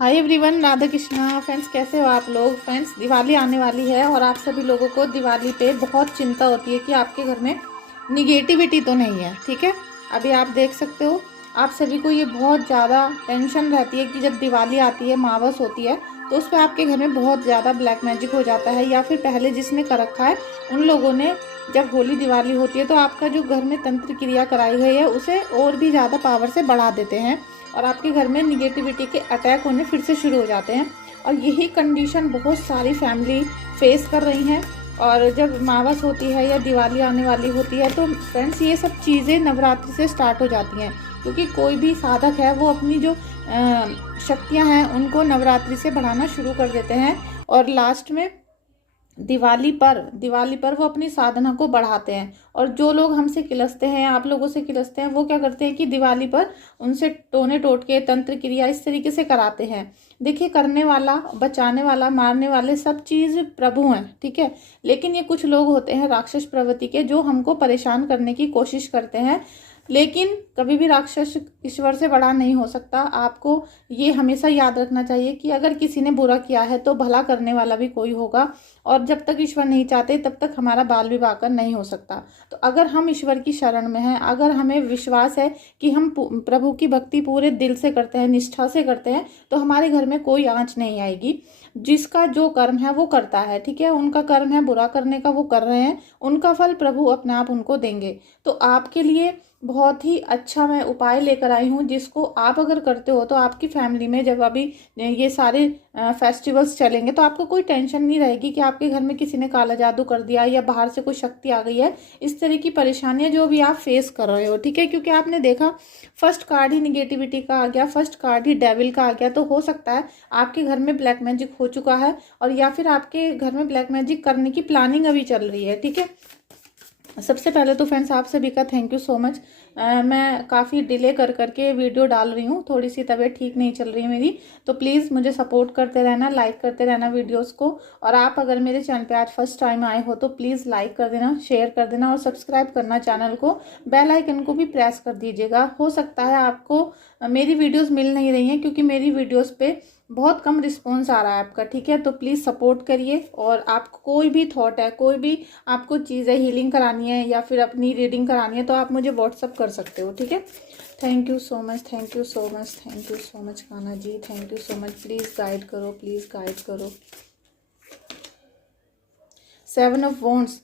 Hi everyone, Radha Krishna. Friends, कैसे हो आप लोग। फ्रेंड्स, दिवाली आने वाली है और आप सभी लोगों को दिवाली पे बहुत चिंता होती है कि आपके घर में निगेटिविटी तो नहीं है। ठीक है, अभी आप देख सकते हो, आप सभी को ये बहुत ज़्यादा टेंशन रहती है कि जब दिवाली आती है, अमावस होती है, तो उस पर आपके घर में बहुत ज़्यादा ब्लैक मैजिक हो जाता है, या फिर पहले जिसने कर रखा है उन लोगों ने, जब होली दिवाली होती है तो आपका जो घर में तंत्र क्रिया कराई गई है उसे और भी ज़्यादा पावर से बढ़ा देते हैं और आपके घर में निगेटिविटी के अटैक होने फिर से शुरू हो जाते हैं। और यही कंडीशन बहुत सारी फैमिली फेस कर रही हैं। और जब अमावस होती है या दिवाली आने वाली होती है तो फ्रेंड्स, ये सब चीज़ें नवरात्रि से स्टार्ट हो जाती हैं, क्योंकि कोई भी साधक है वो अपनी जो शक्तियां हैं उनको नवरात्रि से बढ़ाना शुरू कर देते हैं और लास्ट में दिवाली पर वो अपनी साधना को बढ़ाते हैं। और जो लोग हमसे किलसते हैं, आप लोगों से किलसते हैं, वो क्या करते हैं कि दिवाली पर उनसे टोने टोटके तंत्र क्रिया इस तरीके से कराते हैं। देखिए, करने वाला, बचाने वाला, मारने वाले सब चीज़ प्रभु हैं, ठीक है। लेकिन ये कुछ लोग होते हैं राक्षस प्रवृत्ति के, जो हमको परेशान करने की कोशिश करते हैं। लेकिन कभी भी राक्षस ईश्वर से बड़ा नहीं हो सकता। आपको ये हमेशा याद रखना चाहिए कि अगर किसी ने बुरा किया है तो भला करने वाला भी कोई होगा, और जब तक ईश्वर नहीं चाहते तब तक हमारा बाल विवाह नहीं हो सकता। तो अगर हम ईश्वर की शरण में हैं, अगर हमें विश्वास है कि हम प्रभु की भक्ति पूरे दिल से करते हैं, निष्ठा से करते हैं, तो हमारे घर में कोई आंच नहीं आएगी। जिसका जो कर्म है वो करता है, ठीक है। उनका कर्म है बुरा करने का, वो कर रहे हैं, उनका फल प्रभु अपने आप उनको देंगे। तो आपके लिए बहुत ही अच्छा मैं उपाय लेकर आई हूँ, जिसको आप अगर करते हो तो आपकी फैमिली में जब अभी ये सारे फेस्टिवल्स चलेंगे तो आपको कोई टेंशन नहीं रहेगी कि आपके घर में किसी ने काला जादू कर दिया या बाहर से कोई शक्ति आ गई है। इस तरह की परेशानियां जो भी आप फेस कर रहे हो, ठीक है, क्योंकि आपने देखा फर्स्ट कार्ड ही निगेटिविटी का आ गया, फर्स्ट कार्ड ही डेविल का आ गया। तो हो सकता है आपके घर में ब्लैक मैजिक हो चुका है, और या फिर आपके घर में ब्लैक मैजिक करने की प्लानिंग अभी चल रही है, ठीक है। सबसे पहले तो फ्रेंड्स, आप सभी का थैंक यू सो मच। मैं काफ़ी डिले कर करके वीडियो डाल रही हूँ, थोड़ी सी तबीयत ठीक नहीं चल रही है मेरी, तो प्लीज़ मुझे सपोर्ट करते रहना, लाइक करते रहना वीडियोस को। और आप अगर मेरे चैनल पे आज फर्स्ट टाइम आए हो तो प्लीज़ लाइक कर देना, शेयर कर देना और सब्सक्राइब करना चैनल को, बेल आइकन को भी प्रेस कर दीजिएगा। हो सकता है आपको मेरी वीडियोज़ मिल नहीं रही हैं, क्योंकि मेरी वीडियोज़ पे बहुत कम रिस्पॉन्स आ रहा है आपका, ठीक है। तो प्लीज़ सपोर्ट करिए। और आपको कोई भी थॉट है, कोई भी आपको चीज़ है, हीलिंग करानी है या फिर अपनी रीडिंग करानी है, तो आप मुझे व्हाट्सअप कर सकते हो, ठीक है। Thank you so much, thank you so much, thank you so much Kanha ji, thank you so much. Please guide करो, प्लीज़ गाइड करो। 7 ऑफ वॉन्ड्स।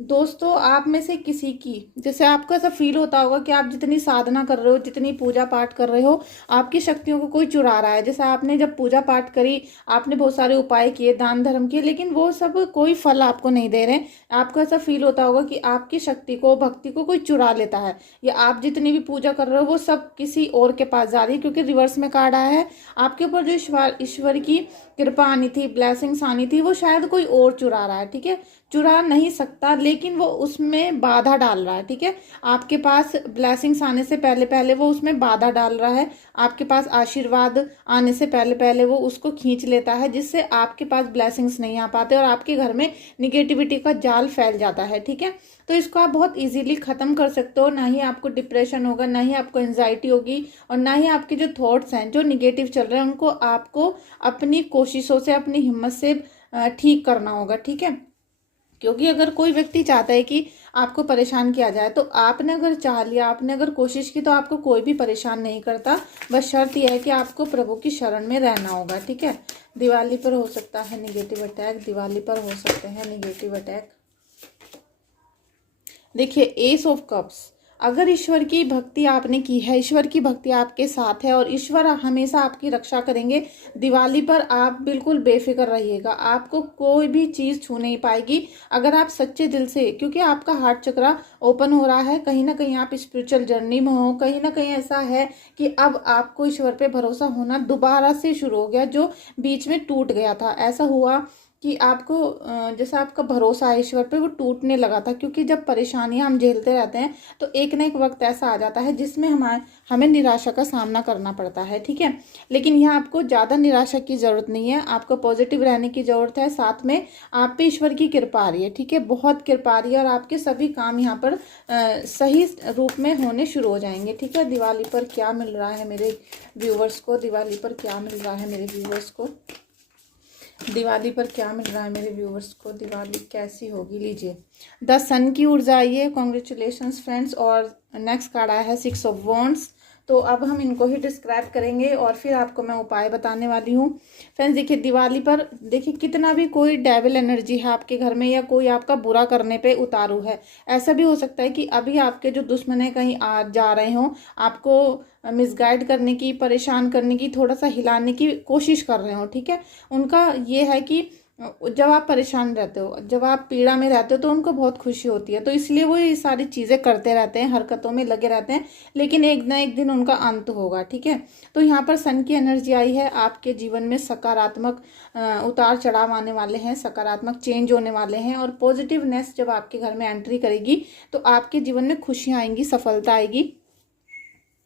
दोस्तों, आप में से किसी की, जैसे आपको ऐसा फील होता होगा कि आप जितनी साधना कर रहे हो, जितनी पूजा पाठ कर रहे हो, आपकी शक्तियों को कोई चुरा रहा है। जैसे आपने जब पूजा पाठ करी, आपने बहुत सारे उपाय किए, दान धर्म किए, लेकिन वो सब कोई फल आपको नहीं दे रहे। आपको ऐसा फील होता होगा कि आपकी शक्ति को, भक्ति को कोई चुरा लेता है, या आप जितनी भी पूजा कर रहे हो वो सब किसी और के पास जा रही है, क्योंकि रिवर्स में कार्ड आया है। आपके ऊपर जो ईश्वर की कृपा आनी थी, ब्लेसिंग्स आनी थी, वो शायद कोई और चुरा रहा है, ठीक है। चुरा नहीं सकता, लेकिन वो उसमें बाधा डाल रहा है, ठीक है। आपके पास ब्लेसिंग्स आने से पहले पहले वो उसमें बाधा डाल रहा है। आपके पास आशीर्वाद आने से पहले पहले वो उसको खींच लेता है, जिससे आपके पास ब्लेसिंग्स नहीं आ पाते और आपके घर में निगेटिविटी का जाल फैल जाता है, ठीक है। तो इसको आप बहुत इजीली ख़त्म कर सकते हो। ना ही आपको डिप्रेशन होगा, ना ही आपको एंजाइटी होगी, और ना ही आपके जो थॉट्स हैं जो निगेटिव चल रहे हैं उनको आपको अपनी कोशिशों से, अपनी हिम्मत से ठीक करना होगा, ठीक है। क्योंकि अगर कोई व्यक्ति चाहता है कि आपको परेशान किया जाए, तो आपने अगर चाह लिया, आपने अगर कोशिश की, तो आपको कोई भी परेशान नहीं करता। बस शर्त यह है कि आपको प्रभु की शरण में रहना होगा, ठीक है। दिवाली पर हो सकता है निगेटिव अटैक, दिवाली पर हो सकते हैं निगेटिव अटैक। देखिए, एस ऑफ कप्स। अगर ईश्वर की भक्ति आपने की है, ईश्वर की भक्ति आपके साथ है और ईश्वर हमेशा आपकी रक्षा करेंगे, दिवाली पर आप बिल्कुल बेफिक्र रहिएगा। आपको कोई भी चीज़ छू नहीं पाएगी अगर आप सच्चे दिल से, क्योंकि आपका हार्ट चक्रा ओपन हो रहा है। कहीं ना कहीं आप स्पिरिचुअल जर्नी में हो, कहीं ना कहीं ऐसा है कि अब आपको ईश्वर पे भरोसा होना दोबारा से शुरू हो गया, जो बीच में टूट गया था। ऐसा हुआ कि आपको जैसा आपका भरोसा है ईश्वर पे वो टूटने लगा था, क्योंकि जब परेशानियां हम झेलते रहते हैं तो एक ना एक वक्त ऐसा आ जाता है जिसमें हमें निराशा का सामना करना पड़ता है, ठीक है। लेकिन यहाँ आपको ज़्यादा निराशा की ज़रूरत नहीं है, आपको पॉजिटिव रहने की ज़रूरत है। साथ में आप पे ईश्वर की कृपा आ रही है, ठीक है, बहुत कृपा आ रही है, और आपके सभी काम यहाँ पर सही रूप में होने शुरू हो जाएंगे, ठीक है। दिवाली पर क्या मिल रहा है मेरे व्यूवर्स को, दिवाली पर क्या मिल रहा है मेरे व्यूवर्स को, दिवाली पर क्या मिल रहा है मेरे व्यूवर्स को, दिवाली कैसी होगी। लीजिए, द सन की ऊर्जा आई है, कॉन्ग्रेचुलेशंस फ्रेंड्स। और नेक्स्ट कार्ड आया है 6 ऑफ वॉन्ड्स। तो अब हम इनको ही डिस्क्राइब करेंगे और फिर आपको मैं उपाय बताने वाली हूँ। फ्रेंड्स देखिए, दिवाली पर देखिए कितना भी कोई डेविल एनर्जी है आपके घर में या कोई आपका बुरा करने पे उतारू है, ऐसा भी हो सकता है कि अभी आपके जो दुश्मन है कहीं आ जा रहे हों, आपको मिसगाइड करने की, परेशान करने की, थोड़ा सा हिलाने की कोशिश कर रहे हो, ठीक है। उनका ये है कि जब आप परेशान रहते हो, जब आप पीड़ा में रहते हो तो उनको बहुत खुशी होती है, तो इसलिए वो ये सारी चीज़ें करते रहते हैं, हरकतों में लगे रहते हैं, लेकिन एक ना एक दिन उनका अंत होगा, ठीक है। तो यहाँ पर सन की एनर्जी आई है, आपके जीवन में सकारात्मक उतार चढ़ाव आने वाले हैं, सकारात्मक चेंज होने वाले हैं, और पॉजिटिवनेस जब आपके घर में एंट्री करेगी तो आपके जीवन में खुशियाँ आएंगी, सफलता आएगी।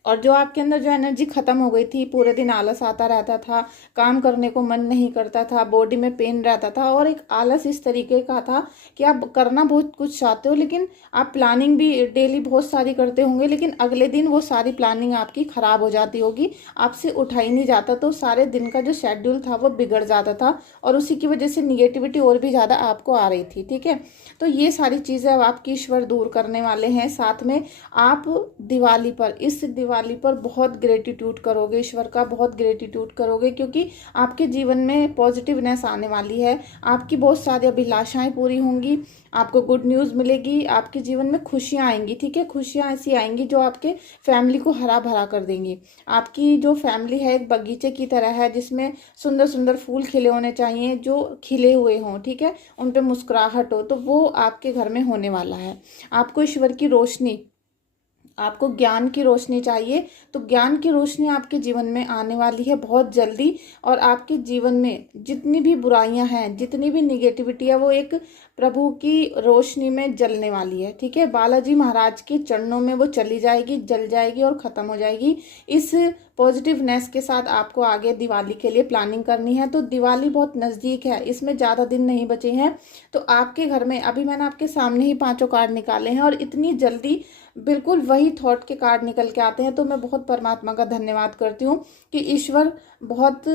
और जो आपके अंदर जो एनर्जी खत्म हो गई थी, पूरे दिन आलस आता रहता था, काम करने को मन नहीं करता था, बॉडी में पेन रहता था, और एक आलस इस तरीके का था कि आप करना बहुत कुछ चाहते हो, लेकिन आप प्लानिंग भी डेली बहुत सारी करते होंगे, लेकिन अगले दिन वो सारी प्लानिंग आपकी खराब हो जाती होगी, आपसे उठा ही नहीं जाता, तो सारे दिन का जो शेड्यूल था वो बिगड़ जाता था, और उसी की वजह से निगेटिविटी और भी ज़्यादा आपको आ रही थी, ठीक है। तो ये सारी चीज़ें अब आपकी ईश्वर दूर करने वाले हैं। साथ में आप दिवाली पर, इस दिवाली पर बहुत ग्रेटिट्यूड करोगे, ईश्वर का बहुत ग्रेटिट्यूड करोगे, क्योंकि आपके जीवन में पॉजिटिवनेस आने वाली है, आपकी बहुत सारी अभिलाषाएं पूरी होंगी, आपको गुड न्यूज़ मिलेगी, आपके जीवन में खुशियाँ आएंगी, ठीक है। खुशियाँ ऐसी आएंगी जो आपके फैमिली को हरा भरा कर देंगी। आपकी जो फैमिली है एक बगीचे की तरह है, जिसमें सुंदर सुंदर फूल खिले होने चाहिए, जो खिले हुए हों, ठीक है, उन पे मुस्कुराहट हो, तो वो आपके घर में होने वाला है। आपको ईश्वर की रोशनी, आपको ज्ञान की रोशनी चाहिए, तो ज्ञान की रोशनी आपके जीवन में आने वाली है बहुत जल्दी, और आपके जीवन में जितनी भी बुराइयां हैं, जितनी भी निगेटिविटी है, वो एक प्रभु की रोशनी में जलने वाली है, ठीक है। बालाजी महाराज के चरणों में वो चली जाएगी, जल जाएगी और ख़त्म हो जाएगी। इस पॉजिटिवनेस के साथ आपको आगे दिवाली के लिए प्लानिंग करनी है। तो दिवाली बहुत नज़दीक है, इसमें ज़्यादा दिन नहीं बचे हैं, तो आपके घर में अभी मैंने आपके सामने ही 5 कार्ड निकाले हैं, और इतनी जल्दी बिल्कुल वही थॉट के कार्ड निकल के आते हैं। तो मैं बहुत परमात्मा का धन्यवाद करती हूँ कि ईश्वर बहुत,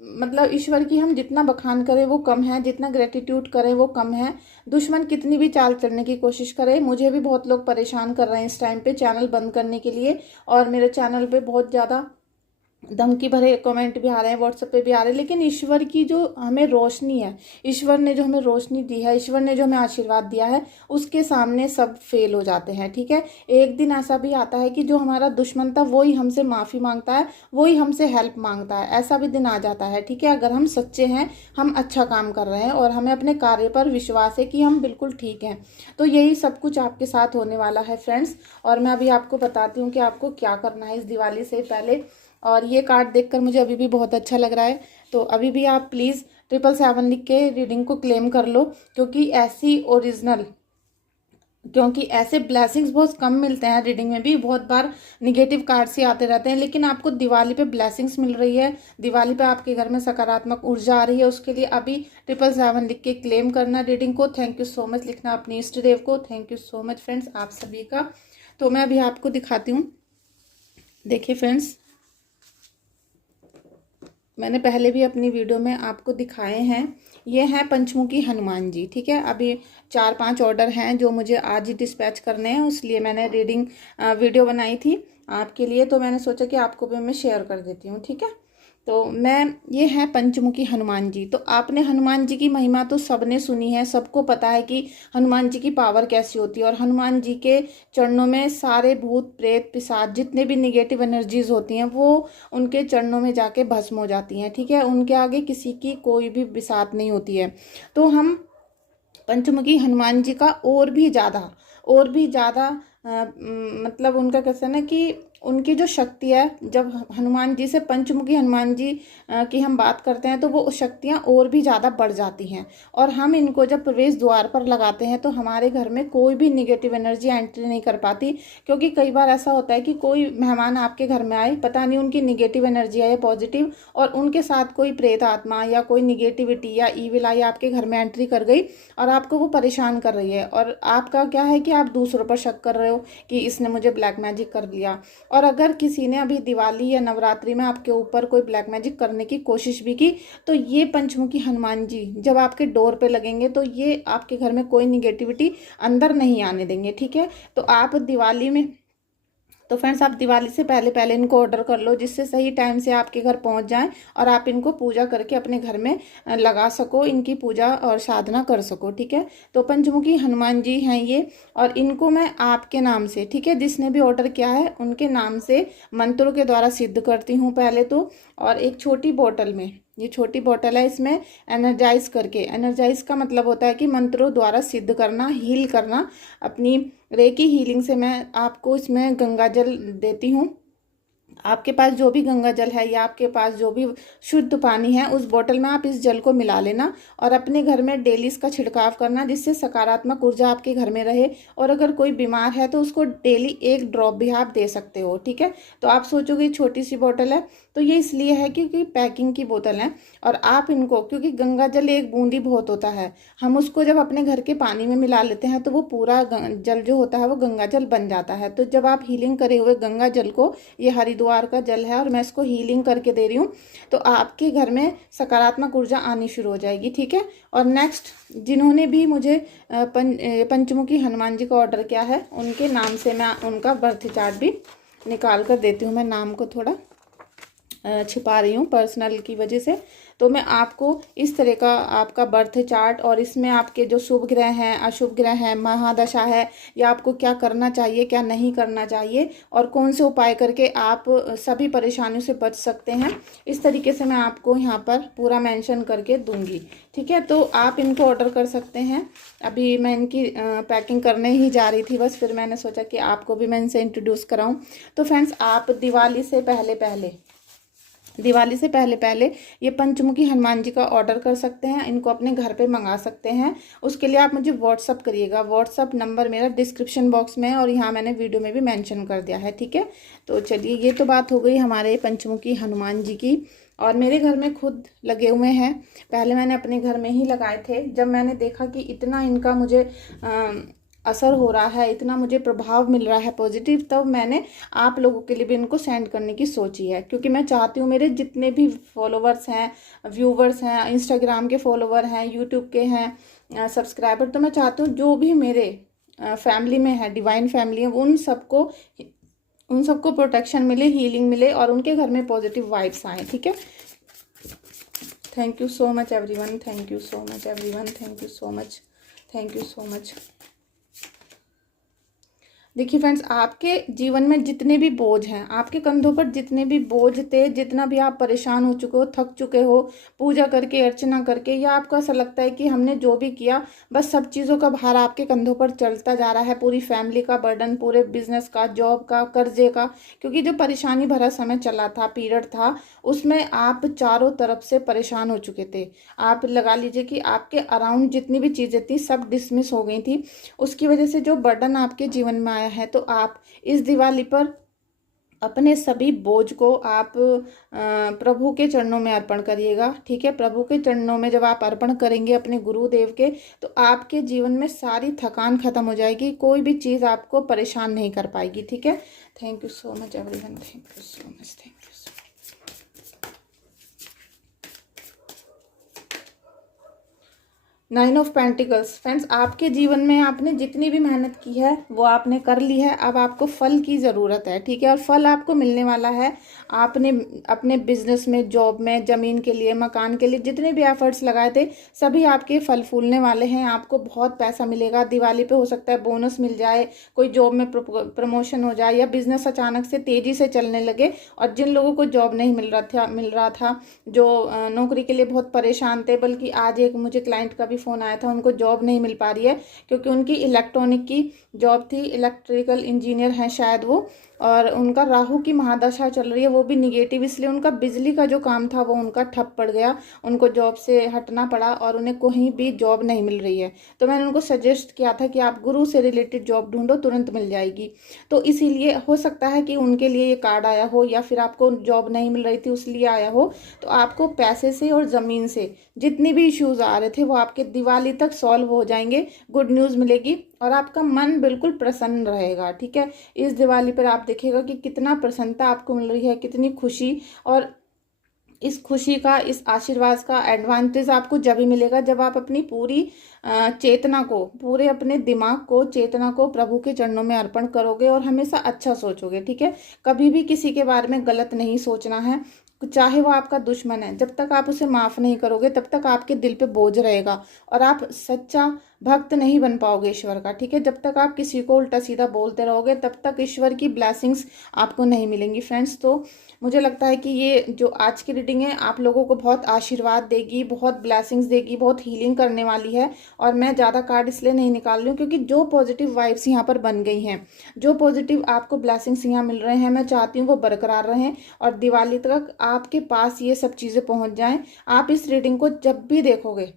मतलब ईश्वर की हम जितना बखान करें वो कम है, जितना ग्रेटिट्यूड करें वो कम है। दुश्मन कितनी भी चाल चलने की कोशिश करे, मुझे भी बहुत लोग परेशान कर रहे हैं इस टाइम पे चैनल बंद करने के लिए, और मेरे चैनल पे बहुत ज़्यादा धमकी भरे कमेंट भी आ रहे हैं, व्हाट्सएप पे भी आ रहे हैं, लेकिन ईश्वर की जो हमें रोशनी है, ईश्वर ने जो हमें रोशनी दी है, ईश्वर ने जो हमें आशीर्वाद दिया है, उसके सामने सब फेल हो जाते हैं, ठीक है। एक दिन ऐसा भी आता है कि जो हमारा दुश्मन था वो ही हमसे माफ़ी मांगता है, वो ही हमसे हेल्प मांगता है, ऐसा भी दिन आ जाता है, ठीक है। अगर हम सच्चे हैं, हम अच्छा काम कर रहे हैं, और हमें अपने कार्य पर विश्वास है कि हम बिल्कुल ठीक हैं, तो यही सब कुछ आपके साथ होने वाला है फ्रेंड्स। और मैं अभी आपको बताती हूँ कि आपको क्या करना है इस दिवाली से पहले। और ये कार्ड देखकर मुझे अभी भी बहुत अच्छा लग रहा है, तो अभी भी आप प्लीज़ 777 लिख के रीडिंग को क्लेम कर लो, क्योंकि ऐसे ब्लेसिंग्स बहुत कम मिलते हैं रीडिंग में भी, बहुत बार निगेटिव कार्ड्स ही आते रहते हैं, लेकिन आपको दिवाली पे ब्लेसिंग्स मिल रही है, दिवाली पे आपके घर में सकारात्मक ऊर्जा आ रही है, उसके लिए अभी 777 लिख के क्लेम करना रीडिंग को। थैंक यू सो मच लिखना अपने इष्ट देव को। Thank you so much friends आप सभी का। तो मैं अभी आपको दिखाती हूँ, देखिए फ्रेंड्स, मैंने पहले भी अपनी वीडियो में आपको दिखाए हैं, ये हैं पंचमुखी हनुमान जी, ठीक है। अभी 4-5 ऑर्डर हैं जो मुझे आज ही डिस्पैच करने हैं, इसलिए मैंने रीडिंग वीडियो बनाई थी आपके लिए, तो मैंने सोचा कि आपको भी मैं शेयर कर देती हूँ, ठीक है। तो ये हैं पंचमुखी हनुमान जी। तो आपने हनुमान जी की महिमा तो सबने सुनी है, सबको पता है कि हनुमान जी की पावर कैसी होती है, और हनुमान जी के चरणों में सारे भूत प्रेत पिशाच जितने भी निगेटिव एनर्जीज होती हैं वो उनके चरणों में जाके भस्म हो जाती हैं, ठीक है। उनके आगे किसी की कोई भी बिसात नहीं होती है। तो हम पंचमुखी हनुमान जी का और भी ज़्यादा मतलब उनका कैसा ना कि उनकी जो शक्ति है, जब हनुमान जी से, पंचमुखी हनुमान जी की हम बात करते हैं तो वो शक्तियाँ और भी ज़्यादा बढ़ जाती हैं। और हम इनको जब प्रवेश द्वार पर लगाते हैं तो हमारे घर में कोई भी निगेटिव एनर्जी एंट्री नहीं कर पाती। क्योंकि कई बार ऐसा होता है कि कोई मेहमान आपके घर में आए, पता नहीं उनकी निगेटिव एनर्जी है या पॉजिटिव, और उनके साथ कोई प्रेत आत्मा या कोई निगेटिविटी या ईविल आई आपके घर में एंट्री कर गई और आपको वो परेशान कर रही है। और आपका क्या है कि आप दूसरों पर शक कर रहे हो कि इसने मुझे ब्लैक मैजिक कर लिया। और अगर किसी ने अभी दिवाली या नवरात्रि में आपके ऊपर कोई ब्लैक मैजिक करने की कोशिश भी की, तो ये पंचमुखी हनुमान जी जब आपके डोर पे लगेंगे तो ये आपके घर में कोई निगेटिविटी अंदर नहीं आने देंगे। ठीक है, तो आप दिवाली में, तो फ्रेंड्स आप दिवाली से पहले पहले इनको ऑर्डर कर लो, जिससे सही टाइम से आपके घर पहुंच जाएं और आप इनको पूजा करके अपने घर में लगा सको, इनकी पूजा और साधना कर सको। ठीक है, तो पंचमुखी हनुमान जी हैं ये, और इनको मैं आपके नाम से, ठीक है, जिसने भी ऑर्डर किया है उनके नाम से मंत्रों के द्वारा सिद्ध करती हूँ पहले तो। और एक छोटी बोतल में, ये छोटी बोतल है, इसमें एनर्जाइज करके, एनर्जाइज का मतलब होता है कि मंत्रों द्वारा सिद्ध करना, हील करना। अपनी रेकी हीलिंग से मैं आपको इसमें गंगा जल देती हूँ। आपके पास जो भी गंगा जल है या आपके पास जो भी शुद्ध पानी है, उस बोतल में आप इस जल को मिला लेना और अपने घर में डेली इसका छिड़काव करना, जिससे सकारात्मक ऊर्जा आपके घर में रहे। और अगर कोई बीमार है तो उसको डेली 1 ड्रॉप भी आप दे सकते हो। ठीक है, तो आप सोचोगे छोटी सी बोतल है, तो ये इसलिए है क्योंकि पैकिंग की बोतल है। और आप इनको, क्योंकि गंगा जल एक बूंदी बहुत होता है, हम उसको जब अपने घर के पानी में मिला लेते हैं तो वो पूरा जल जो होता है वो गंगा जल बन जाता है। तो जब आप हीलिंग करे हुए गंगा जल को, ये हरिद्वार का जल है और मैं इसको हीलिंग करके दे रही हूँ, तो आपके घर में सकारात्मक ऊर्जा आनी शुरू हो जाएगी। ठीक है, और नेक्स्ट जिन्होंने भी मुझे पंचमुखी हनुमान जी का ऑर्डर किया है, उनके नाम से मैं उनका बर्थ चार्ट भी निकाल कर देती हूँ। मैं नाम को थोड़ा छिपा रही हूँ पर्सनल की वजह से, तो मैं आपको इस तरह का आपका बर्थ चार्ट, और इसमें आपके जो शुभ ग्रह हैं, अशुभ ग्रह हैं, महादशा है, या आपको क्या करना चाहिए क्या नहीं करना चाहिए, और कौन से उपाय करके आप सभी परेशानियों से बच सकते हैं, इस तरीके से मैं आपको यहाँ पर पूरा मेंशन करके दूंगी। ठीक है, तो आप इनको ऑर्डर कर सकते हैं। अभी मैं इनकी पैकिंग करने ही जा रही थी बस, फिर मैंने सोचा कि आपको भी मैं इनसे इंट्रोड्यूस कराऊँ। तो फ्रेंड्स आप दिवाली से पहले पहले ये पंचमुखी हनुमान जी का ऑर्डर कर सकते हैं, इनको अपने घर पे मंगा सकते हैं। उसके लिए आप मुझे व्हाट्सअप करिएगा, व्हाट्सअप नंबर मेरा डिस्क्रिप्शन बॉक्स में है और यहाँ मैंने वीडियो में भी मेंशन कर दिया है। ठीक है, तो चलिए ये तो बात हो गई हमारे पंचमुखी हनुमान जी की। और मेरे घर में खुद लगे हुए हैं, पहले मैंने अपने घर में ही लगाए थे। जब मैंने देखा कि इतना इनका मुझे असर हो रहा है, इतना मुझे प्रभाव मिल रहा है पॉजिटिव, तब मैंने आप लोगों के लिए भी इनको सेंड करने की सोची है। क्योंकि मैं चाहती हूँ मेरे जितने भी फॉलोवर्स हैं, व्यूवर्स हैं, इंस्टाग्राम के फॉलोवर हैं, यूट्यूब के हैं सब्सक्राइबर, तो मैं चाहती हूँ जो भी मेरे फैमिली में है, डिवाइन फैमिली है, उन सबको प्रोटेक्शन मिले, हीलिंग मिले और उनके घर में पॉजिटिव वाइब्स आए। ठीक है, thank you so much everyone, thank you so much everyone, thank you so much, thank you so much. देखिए फ्रेंड्स, आपके जीवन में जितने भी बोझ हैं, आपके कंधों पर जितने भी बोझ थे, जितना भी आप परेशान हो चुके हो, थक चुके हो पूजा करके, अर्चना करके, या आपको ऐसा लगता है कि हमने जो भी किया बस सब चीज़ों का भार आपके कंधों पर चलता जा रहा है, पूरी फैमिली का बर्डन, पूरे बिजनेस का, जॉब का, कर्जे का, क्योंकि जो परेशानी भरा समय चला था, पीरियड था, उसमें आप चारों तरफ से परेशान हो चुके थे। आप लगा लीजिए कि आपके अराउंड जितनी भी चीज़ें थी सब डिसमिस हो गई थी। उसकी वजह से जो बर्डन आपके जीवन में आया है, तो आप इस दिवाली पर अपने सभी बोझ को आप प्रभु के चरणों में अर्पण करिएगा। ठीक है, प्रभु के चरणों में जब आप अर्पण करेंगे अपने गुरुदेव के, तो आपके जीवन में सारी थकान खत्म हो जाएगी, कोई भी चीज़ आपको परेशान नहीं कर पाएगी। ठीक है, thank you so much everyone, thank you so much, thank you so much. 9 of pentacles, friends आपके जीवन में आपने जितनी भी मेहनत की है वो आपने कर ली है, अब आपको फल की ज़रूरत है। ठीक है, और फल आपको मिलने वाला है। आपने अपने बिजनेस में, जॉब में, ज़मीन के लिए, मकान के लिए जितने भी एफर्ट्स लगाए थे सभी आपके फल फूलने वाले हैं। आपको बहुत पैसा मिलेगा। दिवाली पे हो सकता है बोनस मिल जाए, कोई जॉब में प्रमोशन हो जाए, या बिजनेस अचानक से तेज़ी से चलने लगे। और जिन लोगों को जॉब नहीं मिल रहा था, जो नौकरी के लिए बहुत परेशान थे, बल्कि आज एक मुझे क्लाइंट का फ़ोन आया था, उनको जॉब नहीं मिल पा रही है क्योंकि उनकी इलेक्ट्रॉनिक की जॉब थी, इलेक्ट्रिकल इंजीनियर हैं शायद वो, और उनका राहु की महादशा चल रही है, वो भी निगेटिव, इसलिए उनका बिजली का जो काम था वो उनका ठप पड़ गया, उनको जॉब से हटना पड़ा और उन्हें कहीं भी जॉब नहीं मिल रही है। तो मैंने उनको सजेस्ट किया था कि आप गुरु से रिलेटेड जॉब ढूंढो, तुरंत मिल जाएगी। तो इसीलिए हो सकता है कि उनके लिए ये कार्ड आया हो, या फिर आपको जॉब नहीं मिल रही थी उसलिए आया हो। तो आपको पैसे से और ज़मीन से जितनी भी इश्यूज आ रहे थे वो आपके दिवाली तक सॉल्व हो जाएंगे, गुड न्यूज़ मिलेगी और आपका मन बिल्कुल प्रसन्न रहेगा। ठीक है, इस दिवाली पर आप देखिएगा कि कितना प्रसन्नता आपको मिल रही है, कितनी खुशी। और इस खुशी का, इस आशीर्वाद का एडवांटेज आपको जब ही मिलेगा जब आप अपनी पूरी चेतना को, पूरे अपने दिमाग को, चेतना को प्रभु के चरणों में अर्पण करोगे और हमेशा अच्छा सोचोगे। ठीक है, कभी भी किसी के बारे में गलत नहीं सोचना है, चाहे वो आपका दुश्मन है। जब तक आप उसे माफ़ नहीं करोगे तब तक आपके दिल पे बोझ रहेगा और आप सच्चा भक्त नहीं बन पाओगे ईश्वर का। ठीक है, जब तक आप किसी को उल्टा सीधा बोलते रहोगे तब तक ईश्वर की ब्लेसिंग्स आपको नहीं मिलेंगी फ्रेंड्स। तो मुझे लगता है कि ये जो आज की रीडिंग है आप लोगों को बहुत आशीर्वाद देगी, बहुत ब्लेसिंग्स देगी, बहुत हीलिंग करने वाली है। और मैं ज़्यादा कार्ड इसलिए नहीं निकाल रही हूँ क्योंकि जो पॉजिटिव वाइब्स यहाँ पर बन गई हैं, जो पॉजिटिव आपको ब्लेसिंग्स यहाँ मिल रहे हैं, मैं चाहती हूँ वो बरकरार रहें और दिवाली तक आपके पास ये सब चीज़ें पहुँच जाएँ। आप इस रीडिंग को जब भी देखोगे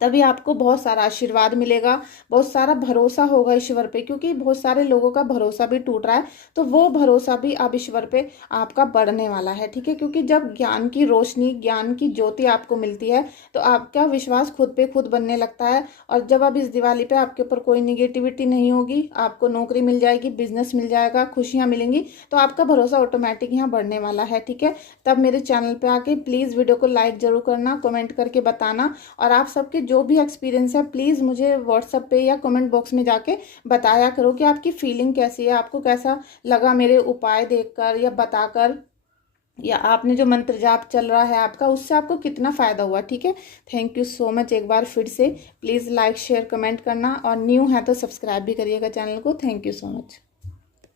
तभी आपको बहुत सारा आशीर्वाद मिलेगा, बहुत सारा भरोसा होगा ईश्वर पे, क्योंकि बहुत सारे लोगों का भरोसा भी टूट रहा है। तो वो भरोसा भी अब ईश्वर पे आपका बढ़ने वाला है। ठीक है, क्योंकि जब ज्ञान की रोशनी, ज्ञान की ज्योति आपको मिलती है तो आपका विश्वास खुद पे खुद बनने लगता है। और जब अब इस दिवाली पे आपके ऊपर कोई निगेटिविटी नहीं होगी, आपको नौकरी मिल जाएगी, बिजनेस मिल जाएगा, खुशियाँ मिलेंगी, तो आपका भरोसा ऑटोमेटिक यहाँ बढ़ने वाला है। ठीक है, तब मेरे चैनल पे आके प्लीज़ वीडियो को लाइक जरूर करना, कमेंट करके बताना और आप सबके जो भी एक्सपीरियंस है प्लीज़ मुझे व्हाट्सएप पे या कमेंट बॉक्स में जाके बताया करो कि आपकी फीलिंग कैसी है, आपको कैसा लगा मेरे उपाय देखकर या बताकर, या आपने जो मंत्र जाप चल रहा है आपका, उससे आपको कितना फ़ायदा हुआ। ठीक है, थैंक यू सो मच। एक बार फिर से प्लीज़ लाइक शेयर कमेंट करना और न्यू है तो सब्सक्राइब भी करिएगा चैनल को। Thank you so much.